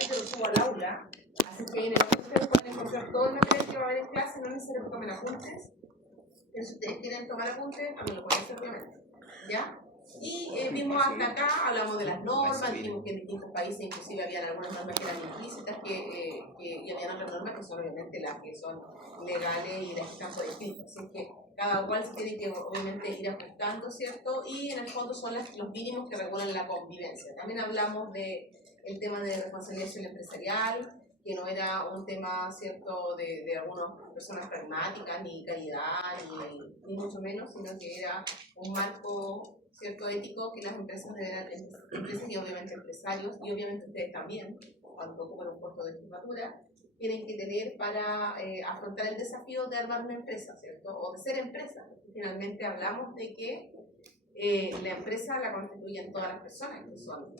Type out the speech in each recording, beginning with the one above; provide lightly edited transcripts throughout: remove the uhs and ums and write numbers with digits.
obviamente lo subo al aula, así que en el ustedes pueden encontrar todo el material que va a haber en clase, no es necesario que tomen apuntes, pero si ustedes quieren tomar apuntes, a mí lo pueden hacer obviamente, ¿ya? Y vimos hasta acá, hablamos de las normas, dijimos que en distintos países inclusive habían algunas normas que eran implícitas y habían otras normas que son obviamente las que son legales y las que están por escrito, así que cada cual se tiene que obviamente ir ajustando, ¿cierto? Y en el fondo son los mínimos que regulan la convivencia. También hablamos del tema de responsabilidad empresarial, que no era un tema, ¿cierto?, de algunas personas pragmáticas, ni caridad, ni mucho menos, sino que era un marco, ¿cierto?, ético que las empresas deberán, empresas y obviamente empresarios, y obviamente ustedes también, cuando ocupan un puesto de jefatura, tienen que tener para afrontar el desafío de armar una empresa, ¿cierto?, o de ser empresa. Finalmente hablamos de que la empresa la constituyen todas las personas, que son,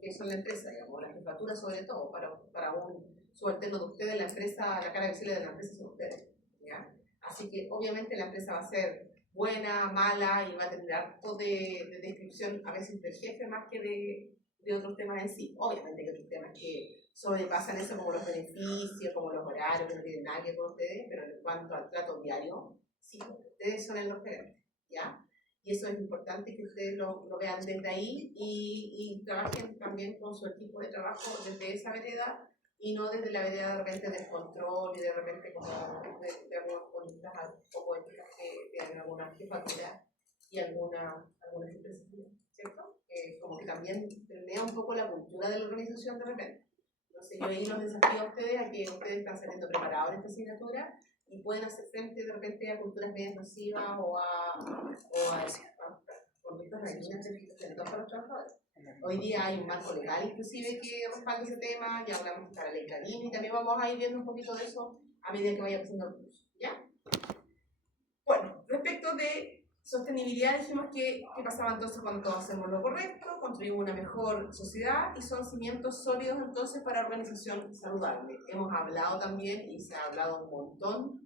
que son la empresa, digamos, la jefatura sobre todo, para un subalterno de ustedes, la empresa, la cara visible de la empresa son ustedes, ¿ya? Así que obviamente la empresa va a ser buena, mala, y va a tener harto de descripción a veces del jefe más que de otros temas en sí. Obviamente que otros temas que sobrepasan eso, como los beneficios, como los horarios, que no tienen nada que ver con ustedes, pero en cuanto al trato diario, sí, ustedes son los gerentes, ¿ya? Y eso es importante que ustedes lo vean desde ahí y trabajen también con su equipo de trabajo desde esa vereda y no desde la vereda de repente del control y de repente como de algunas políticas un poco éticas que tienen algunas jefaturas y algunas empresas, ¿cierto? Como que también permea un poco la cultura de la organización de repente. Entonces yo ahí los desafío a ustedes a que ustedes están saliendo preparados en esta asignatura y pueden hacer frente de repente a culturas medias nocivas o a conductas dañinas de todos los trabajadores. Hoy día hay un marco legal inclusive que respalda ese tema, ya hablamos de la ley Carini y también vamos a ir viendo un poquito de eso a medida que vaya pasando el curso, ¿ya? Bueno, respecto de sostenibilidad dijimos que pasaba entonces cuando todos hacemos lo correcto, construimos una mejor sociedad y son cimientos sólidos entonces para organización saludable. Hemos hablado también y se ha hablado un montón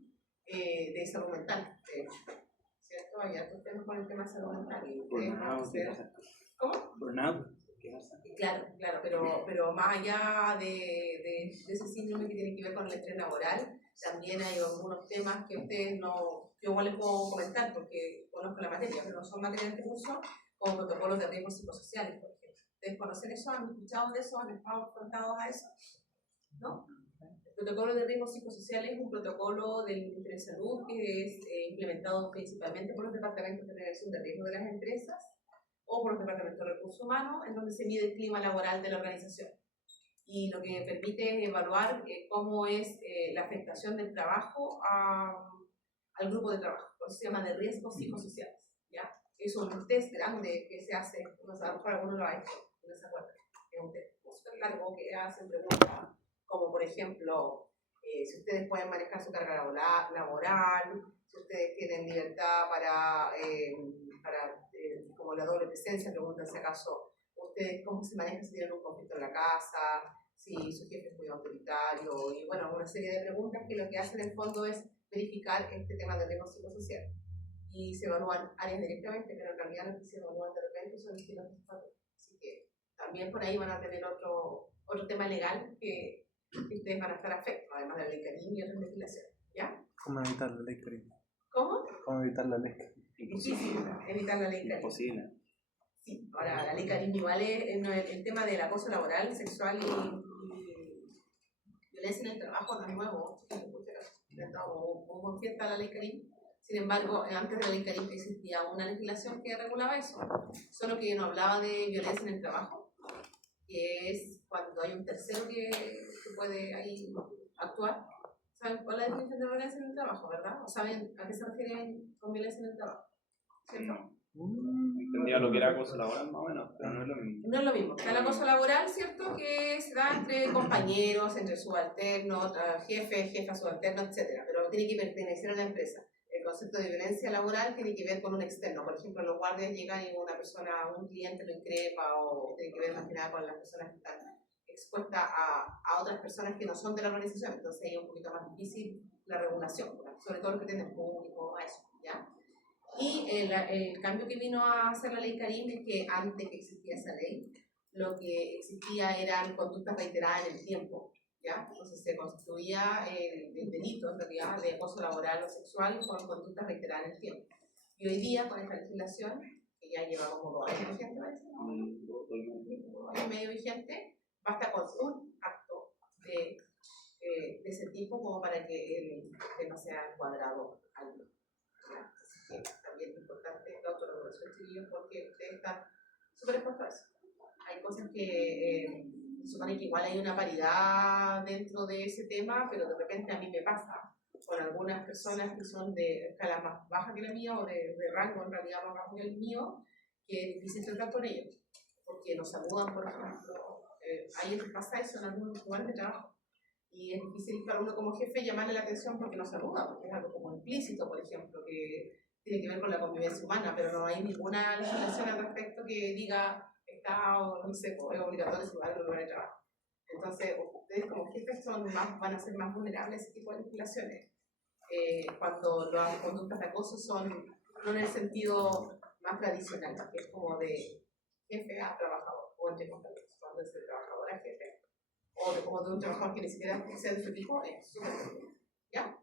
de salud mental, de hecho, ¿cierto? Hay otros temas con el tema de salud mental y ustedes van a hacer... ¿Cómo? Burnout. Claro, pero más allá de ese síndrome que tiene que ver con el estrés laboral, también hay algunos temas que ustedes no, yo igual les puedo comentar porque conozco la materia, pero no son materias de curso, como protocolos de riesgos psicosociales, por ejemplo. ¿Ustedes conocen eso? ¿Han escuchado de eso? ¿Han estado enfrentados a eso? ¿No? El protocolo de riesgos psicosociales es un protocolo del Ministerio de Salud que es implementado principalmente por los departamentos de prevención de riesgo de las empresas o por los departamentos de recursos humanos, en donde se mide el clima laboral de la organización. Y lo que permite es evaluar cómo es la afectación del trabajo al grupo de trabajo. Por eso se llama de riesgos psicosociales, ¿ya? Es un test grande que se hace, no sé, a lo mejor alguno lo ha hecho, no se acuerda. Es un test súper largo que hacen preguntas como, por ejemplo, si ustedes pueden manejar su carga laboral, si ustedes tienen libertad para como la doble presencia, preguntan si acaso ustedes cómo se manejan si tienen un conflicto en la casa, si su jefe es muy autoritario, y bueno, una serie de preguntas que lo que hacen en el fondo es verificar este tema del riesgo psicosocial. Y se evalúan áreas directamente, pero en realidad lo que se evalúan de repente son distintos factores. Así que también por ahí van a tener otro tema legal que ustedes van a estar afectos, además de la ley Carini y otras legislaciones, ¿ya? ¿Cómo evitar la ley Carini? ¿Cómo? ¿Cómo evitar la ley? Difícil evitar la ley Carini. Imposible. Sí, ahora la ley Carini igual es el tema del acoso laboral, sexual y violencia en el trabajo no es nuevo, hubo un fiesta la ley Carini. Sin embargo, antes de la ley Carini existía una legislación que regulaba eso, solo que no hablaba de violencia en el trabajo, que es cuando hay un tercero que puede ahí actuar. ¿Saben cuál es la definición de violencia en el trabajo, verdad? ¿O saben a qué se refieren con violencia en el trabajo? ¿Cierto? Entendía lo que era acoso laboral más o menos, pero no es lo mismo. No es lo mismo. Está el acoso laboral, ¿cierto? Que se da entre compañeros, entre subalternos, jefes, jefas, subalternos, etc. Pero tiene que pertenecer a la empresa. El concepto de violencia laboral tiene que ver con un externo. Por ejemplo, los guardias llegan y una persona, un cliente lo increpa, o tiene que ver más que nada con las personas que están expuestas a otras personas que no son de la organización. Entonces ahí es un poquito más difícil la regulación, sobre todo los que tienen público, a eso, ¿ya? Y el cambio que vino a hacer la ley Carini es que antes que existía esa ley, lo que existía eran conductas reiteradas en el tiempo, ¿ya? Entonces se construía el delito, en realidad, de acoso laboral o sexual con conductas reiteradas en el tiempo. Y hoy día, con esta legislación, que ya lleva como 2 años vigente, parece, ¿no? 2 años y medio vigente, basta con un acto de ese tipo como para que el tema sea encuadrado al menos. Así que también es importante la autorregulación, chiquillos, porque ustedes están súper expuestos a eso. Hay cosas que supone que igual hay una paridad dentro de ese tema, pero de repente a mí me pasa con algunas personas que son de escala más baja que la mía o de rango en realidad más bajo que el mío, que es difícil tratar con ellos, porque nos saludan, por ejemplo. Ahí les pasa eso en algunos lugares de trabajo. Y es difícil para uno como jefe llamarle la atención porque nos saluda, porque es algo como implícito, por ejemplo, que tiene que ver con la convivencia humana, pero no hay ninguna legislación al respecto que diga está, o no sé, es obligatorio saludar en el lugar de trabajo. Entonces, ustedes como jefes van a ser más vulnerables a ese tipo de legislaciones. Cuando las conductas de acoso son no en el sentido más tradicional, que es como de jefe a trabajador, o entre compañeros, cuando es de trabajador a jefe, o de un trabajador que ni siquiera sea de su equipo, es súper bien, ¿ya?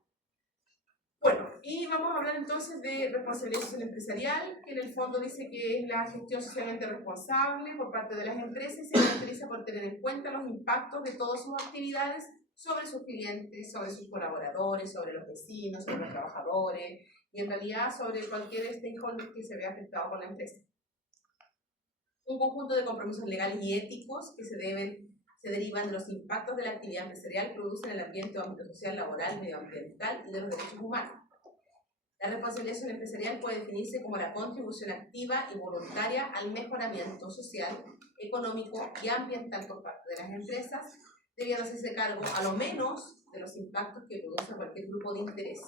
Bueno, y vamos a hablar entonces de responsabilidad social empresarial, que en el fondo dice que es la gestión socialmente responsable por parte de las empresas y se caracteriza por tener en cuenta los impactos de todas sus actividades sobre sus clientes, sobre sus colaboradores, sobre los vecinos, sobre los trabajadores y en realidad sobre cualquier stakeholder que se vea afectado por la empresa. Un conjunto de compromisos legales y éticos que se derivan de los impactos de la actividad empresarial producen en el ambiente o ámbito social, laboral, medioambiental y de los derechos humanos. La responsabilidad social empresarial puede definirse como la contribución activa y voluntaria al mejoramiento social, económico y ambiental por parte de las empresas, debiendo hacerse cargo a lo menos de los impactos que produce cualquier grupo de interés,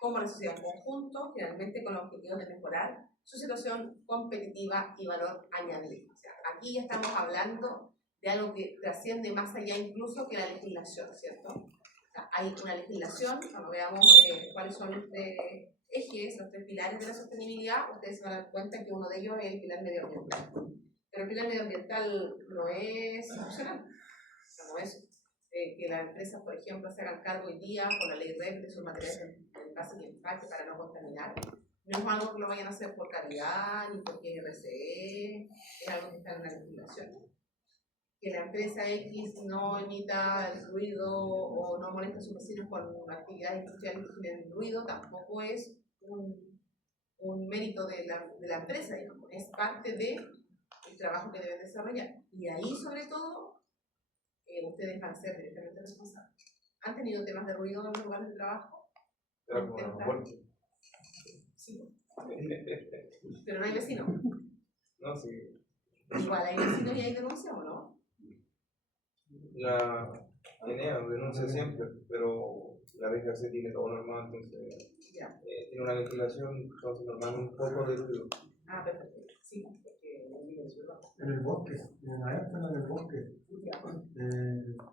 como la sociedad en conjunto, generalmente con los objetivos de mejorar su situación competitiva y valor añadido. O sea, aquí ya estamos hablando de algo que trasciende más allá incluso que la legislación, ¿cierto? O sea, hay una legislación, cuando veamos cuáles son los 3 ejes, los 3 pilares de la sostenibilidad, ustedes se van a dar cuenta que uno de ellos es el pilar medioambiental. Pero el pilar medioambiental no es opcional, o sea, no es que las empresas, por ejemplo, se hagan cargo hoy día con la ley REC de sus materiales de envase y empaque para no contaminar. No es algo que lo vayan a hacer por calidad ni porque es RCE, es algo que está en la legislación. Que la empresa X no emita el ruido o no molesta a sus vecinos con actividades industriales que generen ruido, tampoco es un mérito de la empresa, digamos, es parte del trabajo que deben desarrollar. Y ahí, sobre todo, ustedes van a ser directamente responsables. ¿Han tenido temas de ruido en los lugares de trabajo? Era como una muerte. Sí. Pero no hay vecinos. No, sí. Igual hay vecinos y hay denuncias, ¿o no? La ENEA denuncia siempre, pero la DGAC tiene todo normal, entonces tiene una legislación, entonces normal un poco de ruido. Ah, perfecto. Sí, porque en el bosque, en la época en el bosque.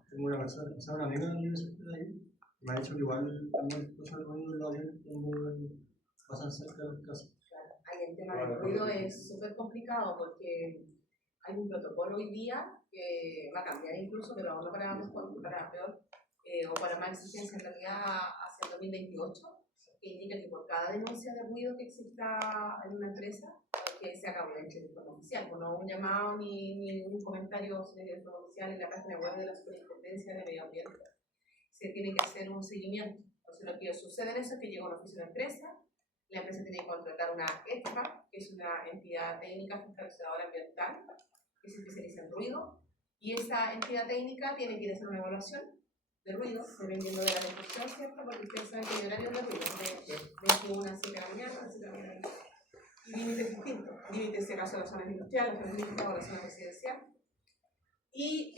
Tengo una persona, o sea, una amiga de la universidad ahí, me ha dicho que igual algunas cosas del ruido del avión cuando pasan cerca de los casos. Claro, ahí el tema del ruido es súper complicado porque hay un protocolo hoy día que va a cambiar incluso, pero no para mejor, para peor, o para más exigencia en realidad hacia el 2028, que indica que por cada denuncia de ruido que exista en una empresa, que se haga una informe oficial, no un llamado ni un comentario sobre el informe oficial en la página web de la Superintendencia de Medio Ambiente. Se tiene que hacer un seguimiento. Entonces lo que sucede en eso es que llega un oficio de empresa, la empresa tiene que contratar una ETFA, que es una entidad técnica fiscalizadora ambiental, que se especializa en ruido, y esa entidad técnica tiene que hacer una evaluación de ruido, dependiendo de la legislación, ¿cierto? Porque ustedes saben que hay horarios de ruido, de 21 a 7 de la mañana, a 7 de la mañana. Límites distintos, límites en caso de las zonas industriales, las zonas límites o la zona residencial. Y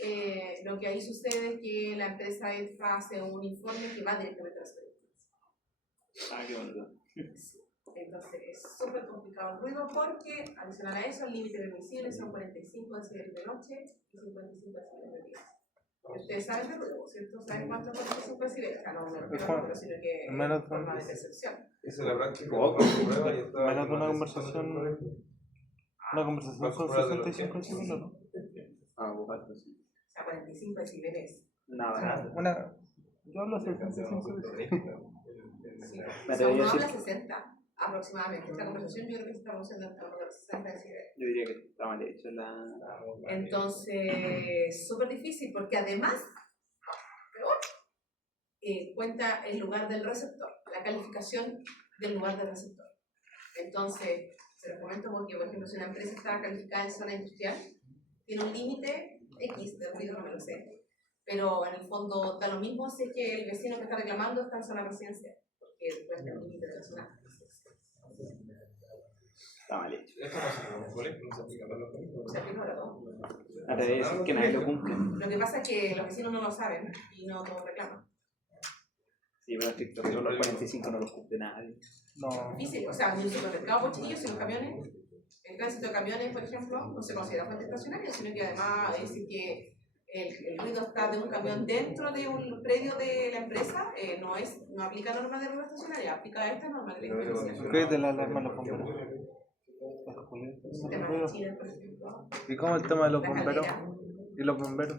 lo que ahí sucede es que la empresa ETFA hace un informe que va directamente a la superintendencia. Ah, qué bonito. Entonces es súper complicado el ruido porque, adicional a eso, el límite permisible son 45 decibeles de noche y 55 decibeles de día. Ustedes saben de ruido, ¿cierto? ¿Saben cuánto es 45 decibeles? O sea, no me refiero, pero sino que es forma de percepción. Esa es la práctica. Menos de una conversación son 65 decibeles, ¿no? Ah, pues alto, sí. O sea, 45 decibeles. Nada. Yo hablo 65 veces. Sí. Me O sea, uno atrevería a habla decir- 60 aproximadamente. Esta conversación yo creo que se está produciendo alrededor de 60 decibeles. Yo diría que está mal hecho la... Entonces, súper difícil porque además, peor, cuenta el lugar del receptor, la calificación del lugar del receptor. Entonces, se los comento porque, por ejemplo, si una empresa está calificada en zona industrial, tiene un límite X de ruido, no me lo sé, pero en el fondo da lo mismo si es que el vecino que está reclamando está en zona residencial, porque cuenta el límite de la zona residencial. Está mal hecho. Esto pasa con los colegios, no se aplica para los colegios. O sea, que no era todo. Me atrevería a decir que nadie lo cumple. Lo que pasa es que los vecinos no lo saben y no todos reclaman. Sí, pero es que solo los 45 no los cumple nadie. No. Difícil, o sea, ni un supermercado por chiquillos, sino camiones. El tránsito de camiones, por ejemplo, no se considera fuente estacionaria, sino que además es que el ruido está de un camión dentro de un predio de la empresa, no aplica norma de ruido estacionaria, aplica esta norma de la diferencia. ¿Qué es de la alarma de los bomberos? El tema de Chile, por ejemplo. ¿Y cómo el tema de los La bomberos? caldera. ¿Y los bomberos?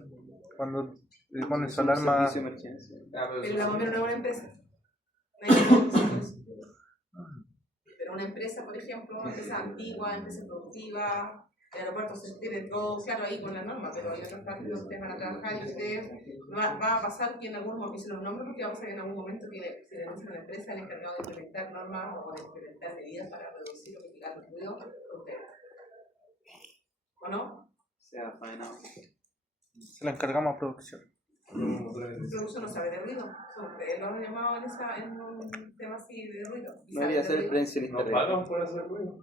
Cuando ponen su Es un alarma. servicio de emergencia. Pero la bombero no es una empresa. No hay ningún servicio. Pero una empresa, por ejemplo, empresa antigua, empresa productiva, el aeropuerto se tiene todo claro ahí con la norma, pero hay otras partes donde ustedes van a trabajar y ustedes va a pasar que en algún momento, y se los nombro porque va a pasar que en algún momento que se denuncia a una empresa el encargado de implementar normas o de implementar medidas para reducir o mitigar los ruidos con ustedes. ¿O no? Sea faenado. Se la encargamos a producción. Producción no sabe de ruido. Ustedes lo han llamado en un tema así de ruido. Y No saben debería de ser ruido. prevencionista Nos riesgo. pagan por hacer ruido.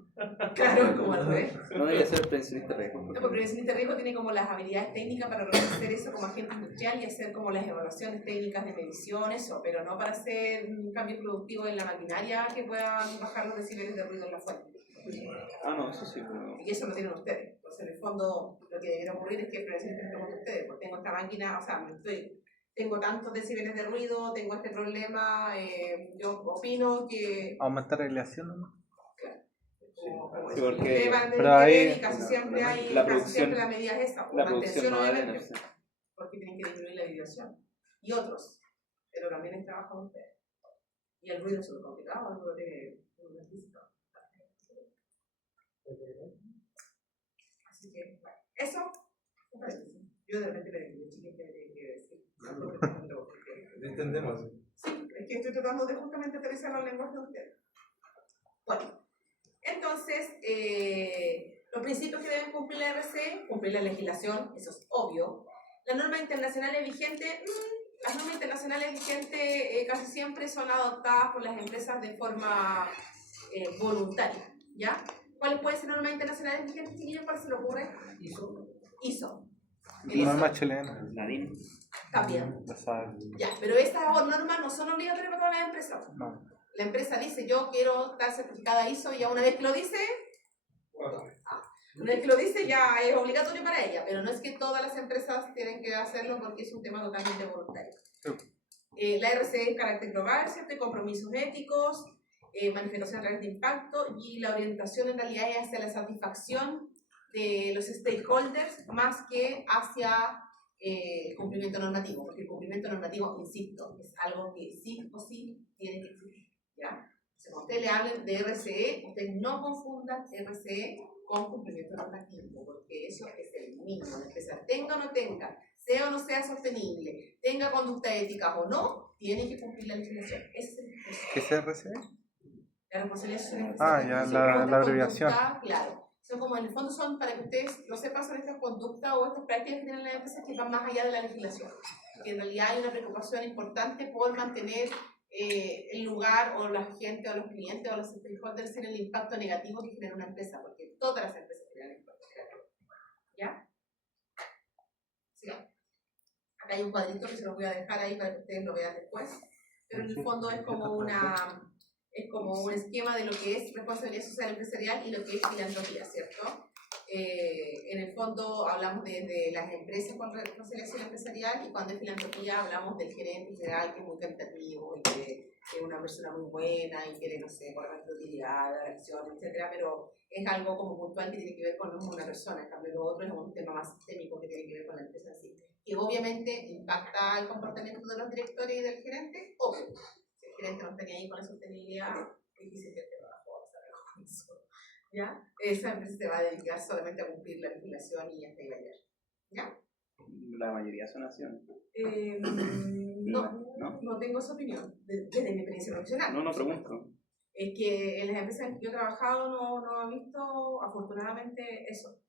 Claro, como al revés. No debería ser prevencionista riesgo. No, pero prevencionista de riesgo tiene como las habilidades técnicas para reconocer eso como agente industrial y hacer como las evaluaciones técnicas de medición, eso, pero no para hacer un cambio productivo en la maquinaria que puedan bajar los decibeles de ruido en la fuente. Ah, no, eso sí, pero... Y eso lo tienen ustedes. Entonces, en el fondo, lo que debería ocurrir es que prevencionistas como ustedes, porque tengo esta máquina, o sea, tengo tantos decibeles de ruido, tengo este problema, yo opino que... Aumentar la aislación, ¿no? Sí, porque- ustedes van pero ahí- y casi siempre hay, la casi producción- siempre la medida es esa, La mantención producción no va a obviamente, detenerse. porque tienen que disminuir la vibración. Y otros, pero también es trabajo de ustedes. Y el ruido es súper complicado, el ruido de física. Así que, bueno, eso, un paréntesis. Yo de repente le digo, chicos, que decir. Entendemos. Sí, es que estoy tratando de justamente aterrizar los lenguajes de ustedes. Bueno, entonces, los principios que deben cumplir la RC, cumplir la legislación, eso es obvio. Las normas internacionales vigentes, las normas internacionales vigentes casi siempre son adoptadas por las empresas de forma voluntaria, ¿ya? ¿Cuáles pueden ser normas internacionales vigentes, chiquillos? ¿Cuál se le ocurre? ISO. Norma chilena. La DIN. También. Lo saben. Ya, pero estas normas no son obligatorias para todas las empresas. No. La empresa dice, yo quiero estar certificada ISO y ya una vez que lo dice, ya es obligatorio para ella, pero no es que todas las empresas tienen que hacerlo porque es un tema totalmente voluntario. La RC es carácter global, ¿cierto? Y compromisos éticos, manifestación a través de impacto y la orientación en realidad es hacia la satisfacción de los stakeholders más que hacia el cumplimiento normativo, porque el cumplimiento normativo, insisto, es algo que sí o sí tiene que existir, ¿ya? Entonces, cuando ustedes le hablen de RCE, ustedes no confundan RCE con cumplimiento normativo, porque eso es el mínimo. La empresa tenga o no tenga, sea o no sea sostenible, tenga conducta ética o no, tiene que cumplir la legislación. Ese es el proceso. ¿Qué es RCE? La responsabilidad social. Ah, ya, la abreviación. Claro. Son como en el fondo son, para que ustedes lo sepan, son estas conductas o estas prácticas que tienen las empresas que van más allá de la legislación. Que en realidad hay una preocupación importante por mantener el lugar o la gente o los clientes o los stakeholders en el impacto negativo que genera una empresa, porque todas las empresas generan impacto negativo. ¿Ya? Sí. Acá hay un cuadrito que se los voy a dejar ahí para que ustedes lo vean después, pero en el fondo es como un esquema de lo que es responsabilidad social empresarial y lo que es filantropía, ¿cierto? En el fondo hablamos de las empresas con reconciliación empresarial y cuando es filantropía hablamos del gerente general que es muy caritativo y que es una persona muy buena y quiere, no sé, por ejemplo, utilidad, acción, etcétera, pero es algo como puntual que tiene que ver con una persona. En cambio, lo otro es un tema más sistémico que tiene que ver con la empresa en sí, que obviamente impacta el comportamiento de los directores y del gerente, obvio. Si el gerente no tenía ahí con la sostenibilidad, es difícil que te va a poder con eso. ¿Ya? Esa empresa se va a dedicar solamente a cumplir la legislación y hasta ahí va a llegar. ¿Ya? La mayoría son acciones. No tengo esa opinión, desde mi experiencia profesional. No pregunto. Es que en las empresas en que yo he trabajado no he visto, afortunadamente, eso.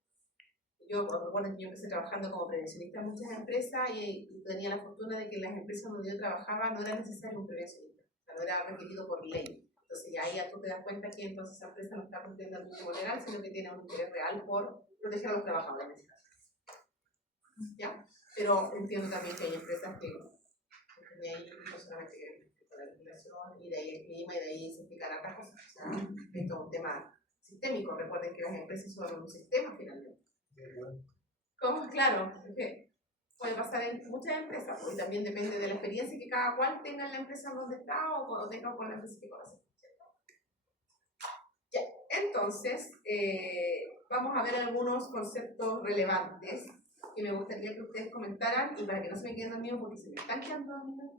Yo recuerdo que yo empecé trabajando como prevencionista en muchas empresas y tenía la fortuna de que en las empresas donde yo trabajaba no era necesario un prevencionista, o sea, no era requerido por ley. Entonces ya ahí ya tú te das cuenta que entonces esa empresa no está cumpliendo el objetivo legal, sino que tiene un interés real por proteger a los trabajadores en ese caso. ¿Ya? Pero entiendo también que hay empresas que de ahí no solamente con la legislación y de ahí el clima y de ahí se explican otras cosas. O sea, esto es un tema sistémico. Recuerden que las empresas son un sistema finalmente. ¿Cómo? Claro, es que puede pasar en muchas empresas, pues, y también depende de la experiencia que cada cual tenga en la empresa donde está o tenga con la empresa que conoce. Ya, entonces, vamos a ver algunos conceptos relevantes que me gustaría que ustedes comentaran y para que no se me queden dormidos porque se me están quedando dormidos.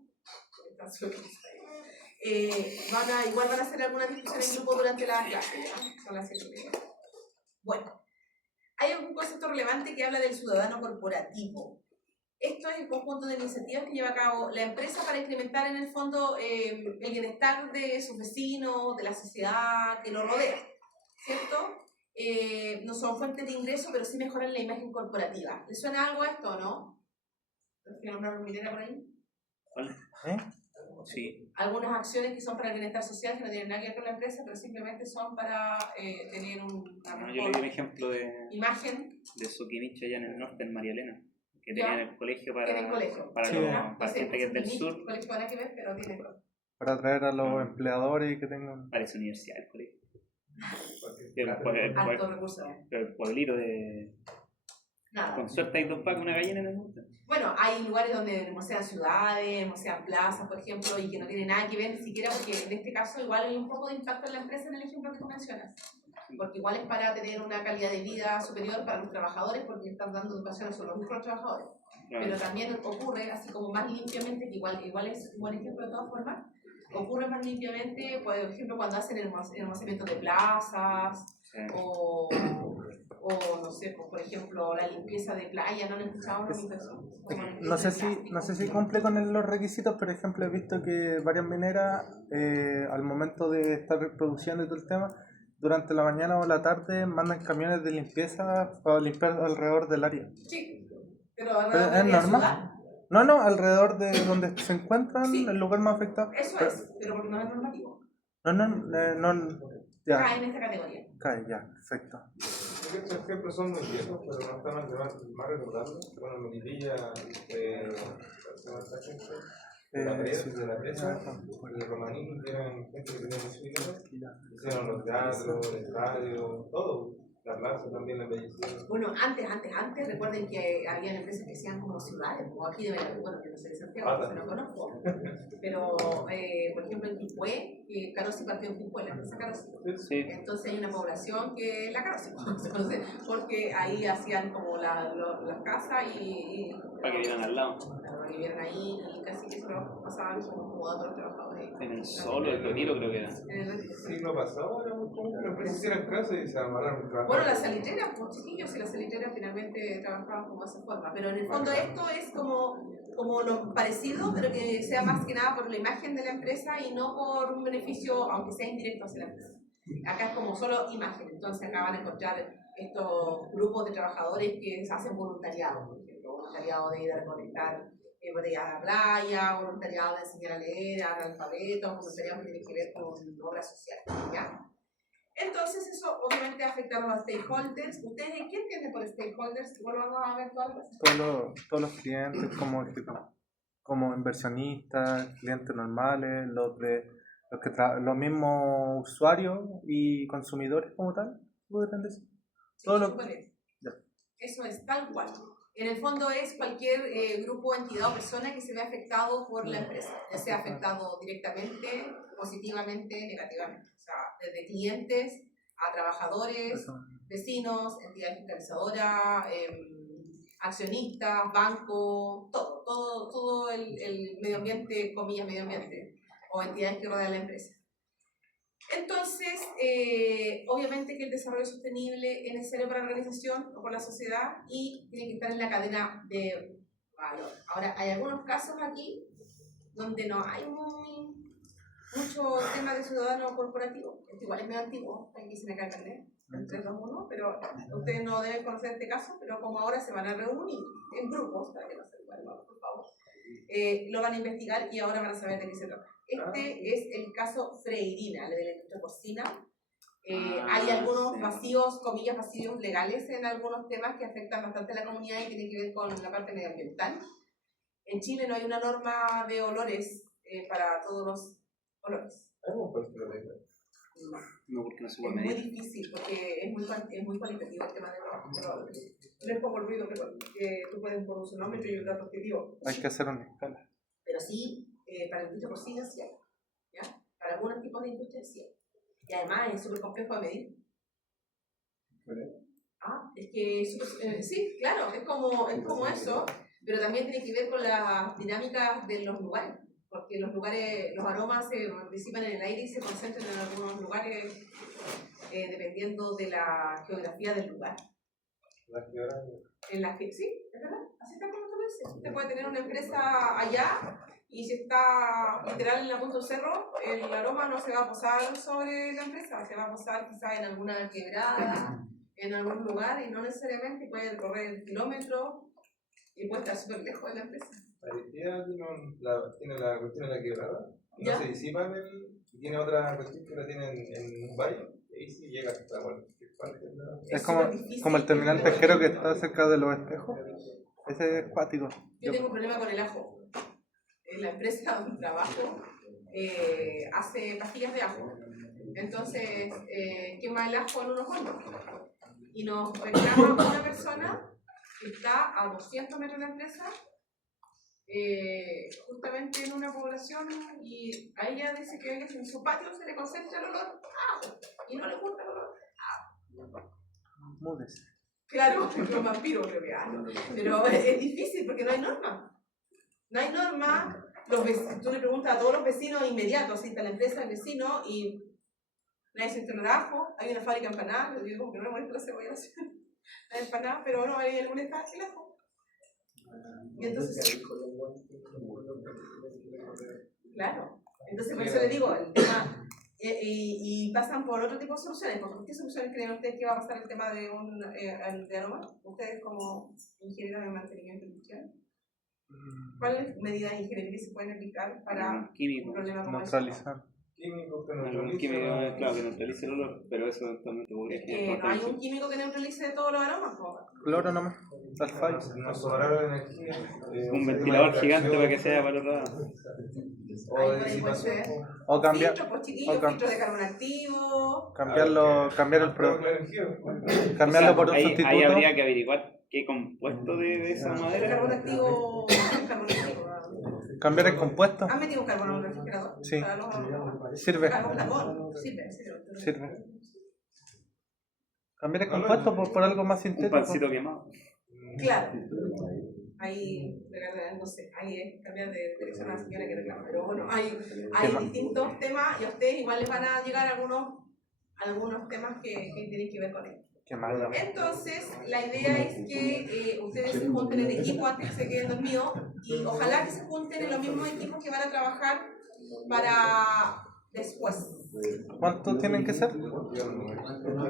Igual van a hacer alguna discusión en grupo durante la clase, ¿ya? Son las 7:30. Bueno, hay algún concepto relevante que habla del ciudadano corporativo. Esto es el conjunto de iniciativas que lleva a cabo la empresa para incrementar en el fondo el bienestar de sus vecinos, de la sociedad que lo rodea, ¿cierto? No son fuentes de ingreso, pero sí mejoran la imagen corporativa. ¿Les suena algo a esto o no? ¿Quiero nombrar Minera por ahí? Sí. Algunas acciones que son para el bienestar social que no tienen nada que ver con la empresa, pero simplemente son para tener una mejor Yo le di un ejemplo de imagen. De Sokimichi allá en el norte, en María Elena, que Ya. tenían el colegio para, En el colegio. para, Sí. para gente que es del sur. Colegio nada que ver, pero tiene. Para atraer a los empleadores y que tengan... Parece universidad el colegio. Alto recurso. El pueblito de... Nada. Con suerte hay 2 vacas, una gallina en el monte. Bueno, hay lugares donde no sean ciudades, no sean plazas, por ejemplo, y que no tienen nada que ver ni siquiera porque en este caso igual hay un poco de impacto en la empresa en el ejemplo que tú mencionas. Porque igual es para tener una calidad de vida superior para los trabajadores porque están dando educación a los mismos trabajadores. Claro. Pero también ocurre así como más limpiamente, que igual es un buen ejemplo de todas formas, ocurre más limpiamente, por ejemplo, cuando hacen hermosamiento de plazas, Sí. o no sé, pues, por ejemplo, la limpieza de playa, ¿no han escuchado una invitación? No sé si cumple con los requisitos, por ejemplo, he visto que varias mineras, al momento de estar produciendo y todo el tema, durante la mañana o la tarde mandan camiones de limpieza para limpiar alrededor del área. Sí, pero ¿Es normal? No, alrededor de donde se encuentran, Sí. el lugar más afectado. Eso es, pero porque no es normativo. No, ya, Cae en esta categoría. cae, ya, perfecto. Estos ejemplos son muy viejos, pero no están más recordando. Bueno, Melipilla, de la presa, el romanín, que eran gente que tenía mucho dinero, hicieron los teatros, el estadio, todo. La plaza también la embellecieron. Bueno, antes, recuerden que había empresas que hacían como ciudades, o aquí de Veracruz, bueno, que no sé de Santiago, entonces no conozco. Pero, por ejemplo, en Quilpué, Carosi partió en Quilpué, la empresa Carosi. Sí. Entonces hay una población que es la Carosi. Entonces, porque ahí hacían como las casas y Para que vieran al lado. para que vivieran ahí y casi que se lo pasaban como a otros trabajadores. En el sol, el retiro creo que era. Sí, lo pasado era muy común que las empresas hicieran clases y se amarraron un trabajo. Bueno, las salitreras, pues chiquillos, y las salitreras finalmente trabajaban como de esa forma, pero en el fondo esto es como lo parecido, pero que sea más que nada por la imagen de la empresa y no por un beneficio, aunque sea indirecto hacia la empresa. Acá es como solo imagen, entonces acá van a encontrar estos grupos de trabajadores que hacen voluntariado, por ejemplo, voluntariado de ir a recolectar botellas a la playa, voluntariado de enseñar a leer, a alfabeto, voluntariado que tiene que ver con obras sociales, ¿ya? Entonces eso obviamente afecta a los stakeholders. ¿Ustedes qué entienden por stakeholders? Igual lo vamos a ver todas las Todos los clientes como inversionistas, clientes normales, los mismos usuarios y consumidores como tal, podrían decir. Todos los Eso es tal cual. En el fondo es cualquier grupo, entidad o persona que se vea afectado por la empresa, ya sea afectado directamente, positivamente, negativamente. O sea, desde clientes a trabajadores, vecinos, entidad fiscalizadora, accionistas, banco, todo el medio ambiente, comillas, medio ambiente, o entidades que rodean la empresa. Entonces, obviamente que el desarrollo sostenible es necesario para la organización o para la sociedad y tiene que estar en la cadena de valor. Ahora, hay algunos casos aquí donde no hay mucho tema de ciudadano corporativo. Esto igual es medio antiguo, aquí se me cae el carnet, el 321, pero ustedes no deben conocer este caso, pero como ahora se van a reunir en grupos, para que no se igual, por favor, lo van a investigar y ahora van a saber de qué se trata. Este es el caso Freirina, el de la industria porcina. Hay algunos vacíos, comillas, vacíos legales en algunos temas que afectan bastante a la comunidad y tienen que ver con la parte medioambiental. En Chile no hay una norma de olores para todos los olores. No, porque no se Es puede muy medir. difícil porque es muy cualitativo el tema de los olores. No es como el ruido que tú puedes poner un sonómetro y un dato objetivo. Hay que hacer una escala. Pero sí, para la industria porcina sí hay, ¿ya? Para algunos tipos de industria sí hay. Y además es súper complejo de medir. Es que sí, claro, es como eso, pero también tiene que ver con las dinámicas de los lugares, porque los aromas se disipan en el aire y se concentran en algunos lugares dependiendo de la geografía del lugar. En las que, sí, es verdad, así está como tú lo dices. Usted puede tener una empresa allá y si está literal en la punta del cerro, el aroma no se va a posar sobre la empresa, se va a posar quizás en alguna quebrada, en algún lugar y no necesariamente puede correr kilómetros y puede estar súper lejos de la empresa. Parecía tiene la cuestión de la quebrada, ¿Ya? no se disipa y tiene otra cuestión que la tiene en un valle y ahí sí llega hasta cualquier parte. Es súper como el terminal difícil, pesquero que está cerca de los espejos. Ese es cuático. Yo tengo un problema con el ajo. En la empresa donde trabajo hace pastillas de ajo. Entonces quema el ajo en unos hornos. Y nos reclama una persona que está a 200 metros de la empresa, justamente en una población, y a ella dice que en su patio se le concentra el olor a ajo y no le gusta el olor a ajo. Múdese. Claro, los vampiros creo que pero es difícil porque no hay norma. No hay norma. Tú le preguntas a todos los vecinos inmediatos, así está la empresa, el vecino, y nadie siente olor a ajo. Hay una fábrica de empanadas, les digo como que no le molesta la cebolla, la empanada, pero no, a ella le molesta el ajo. Y entonces, claro, entonces por eso le digo, el tema, y pasan por otro tipo de soluciones. ¿Por qué soluciones creen ustedes que va a pasar el tema de aroma? Ustedes como ingenieros de mantenimiento industrial, ¿cuáles medidas de ingeniería se pueden aplicar para un Químico. problema como Neutralizar. Químicos que Algún químico, claro, que neutralice el olor, pero eso eventualmente podría generar no hay un químico que neutralice todos los aromas, ¿no? Cloro nomás. Alfalfa. nos sobraron energía. un ventilador gigante para que sea valorado. O de Ahí puede ser. disipación. O cambiar. Filtros, pues chiquillos, filtros de carbón activo. Cambiar el producto. Cambiarlo por un Ahí sustituto. habría que averiguar qué compuesto de esa El madera. carbón activo. Cambiar el compuesto. ¿Has metido un carbón en un refrigerador? Sí. Para los- Sirve. Carbón. Sirve. Sirve. Cambiar el compuesto por algo más Un sintético. pancito quemado. Claro. Ahí, no sé, ahí es cambiar de dirección a la señora que reclama. Pero bueno, hay distintos temas y a ustedes igual les van a llegar algunos temas que tienen que ver con esto. Qué mal. Entonces, la idea es que ustedes se junten en equipo antes que se queden dormidos y ojalá que se junten en los mismos equipos que van a trabajar para después. ¿Cuántos tienen que ser?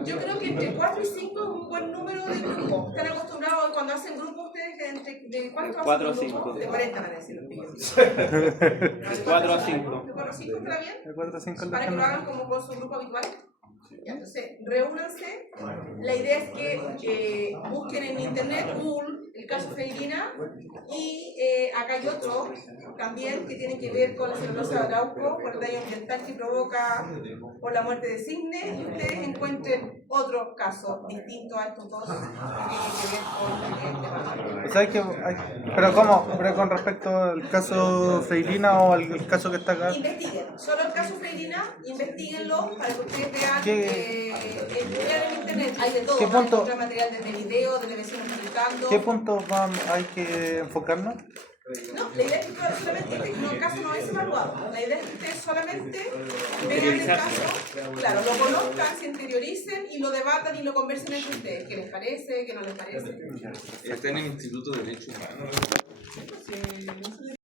Yo creo que entre 4 y 5 es un buen número de grupos. Están acostumbrados cuando hacen grupos ustedes de ¿cuántos 4 a hacen un 5. grupo? De 40 van a decir los pillos. De 4 a 5. De 4 a 5 está bien. ¿De 4 a 5 Para que lo hagan como con su grupo habitual. Ya, entonces, reúnanse. La idea es que busquen en internet Google el caso Freirina y acá hay otro también que tiene que ver con la celulosa de Arauco, por el daño ambiental que provoca por la muerte de cisne, y ustedes encuentren otro caso distinto a estos dos que tiene que ver con el departamento. ¿Sabes qué? Pero ¿cómo? ¿Pero con respecto al caso Freilina o al caso que está acá? Investiguen, solo el caso Freilina, investiguenlo para que ustedes vean ¿Qué- en internet hay de todo, qué van a punto- encontrar material desde videos, desde vecinos gritando. ¿Qué puntos hay que enfocarnos? No, la idea es que ustedes solamente el caso no es evaluado. La idea es que ustedes solamente vean el caso, claro, lo conozcan, se interioricen y lo debatan y lo conversen entre ustedes. ¿Qué les parece? ¿Qué no les parece? Está en el Instituto de Derechos Humanos.